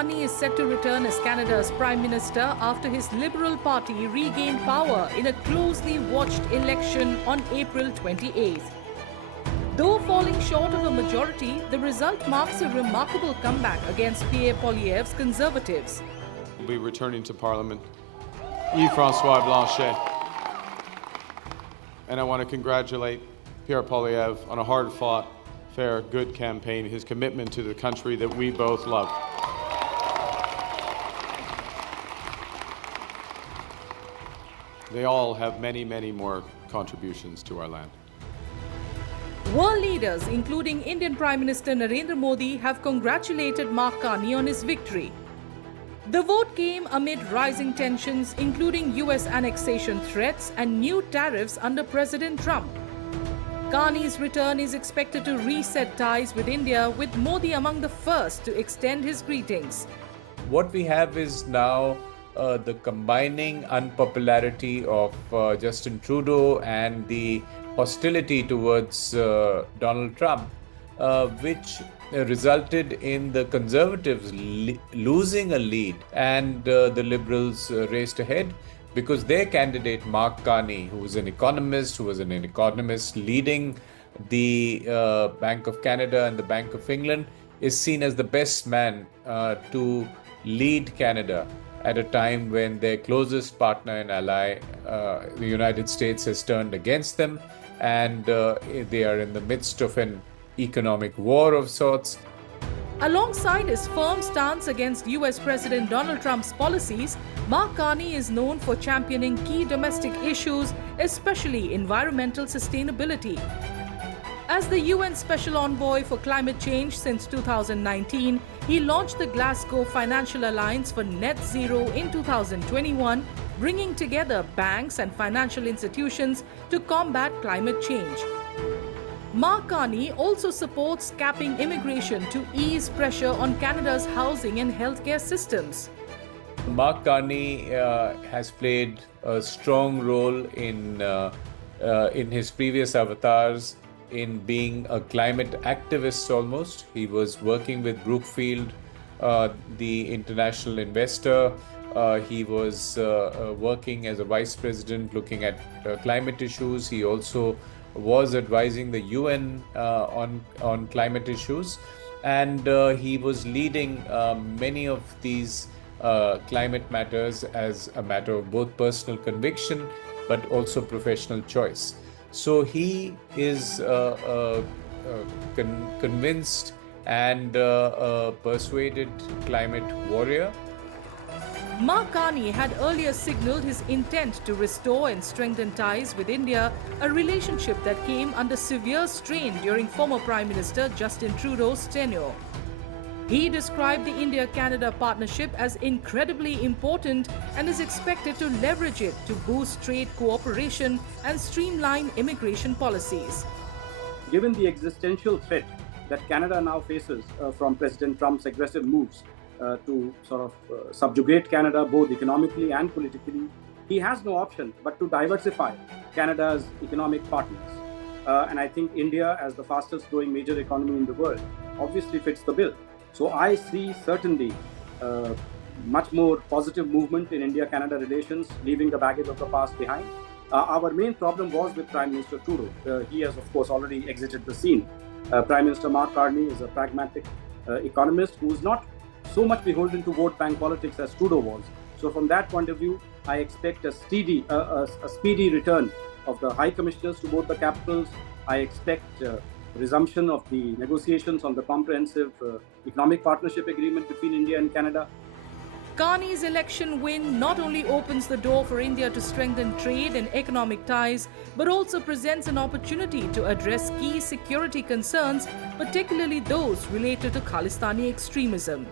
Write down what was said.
Carney is set to return as Canada's Prime Minister after his Liberal Party regained power in a closely watched election on April 28th. Though falling short of a majority, the result marks a remarkable comeback against Pierre Poilievre's Conservatives. We'll be returning to Parliament. Yves-François Blanchet. And I want to congratulate Pierre Poilievre on a hard-fought, fair, good campaign, his commitment to the country that we both love. They all have many, many more contributions to our land. World leaders, including Indian Prime Minister Narendra Modi, have congratulated Mark Carney on his victory. The vote came amid rising tensions, including US annexation threats and new tariffs under President Trump. Carney's return is expected to reset ties with India, with Modi among the first to extend his greetings. What we have is now the combining unpopularity of Justin Trudeau and the hostility towards Donald Trump, which resulted in the Conservatives losing a lead and the Liberals raced ahead because their candidate, Mark Carney, who was an economist, leading the Bank of Canada and the Bank of England, is seen as the best man to lead Canada at a time when their closest partner and ally, the United States, has turned against them, and they are in the midst of an economic war of sorts. Alongside his firm stance against US President Donald Trump's policies, Mark Carney is known for championing key domestic issues, especially environmental sustainability. As the UN Special Envoy for Climate Change since 2019, he launched the Glasgow Financial Alliance for Net Zero in 2021, bringing together banks and financial institutions to combat climate change. Mark Carney also supports capping immigration to ease pressure on Canada's housing and healthcare systems. Mark Carney has played a strong role in his previous avatars in being a climate activist almost. He was working with Brookfield, the international investor. He was working as a vice president looking at climate issues. He also was advising the UN on climate issues, and he was leading many of these climate matters as a matter of both personal conviction but also professional choice. So he is convinced and a persuaded climate warrior. Mark Carney had earlier signaled his intent to restore and strengthen ties with India, a relationship that came under severe strain during former Prime Minister Justin Trudeau's tenure. He described the India-Canada partnership as incredibly important and is expected to leverage it to boost trade cooperation and streamline immigration policies. Given the existential threat that Canada now faces from President Trump's aggressive moves to sort of subjugate Canada both economically and politically, he has no option but to diversify Canada's economic partners. And I think India, as the fastest growing major economy in the world, obviously fits the bill. So I see certainly much more positive movement in India-Canada relations, leaving the baggage of the past behind. Our main problem was with Prime Minister Trudeau. He has, of course, already exited the scene. Prime Minister Mark Carney is a pragmatic economist who is not so much beholden to vote bank politics as Trudeau was. So from that point of view, I expect a speedy return of the High Commissioners to both the capitals. I expect resumption of the negotiations on the comprehensive economic partnership agreement between India and Canada. Carney's election win not only opens the door for India to strengthen trade and economic ties, but also presents an opportunity to address key security concerns, particularly those related to Khalistani extremism.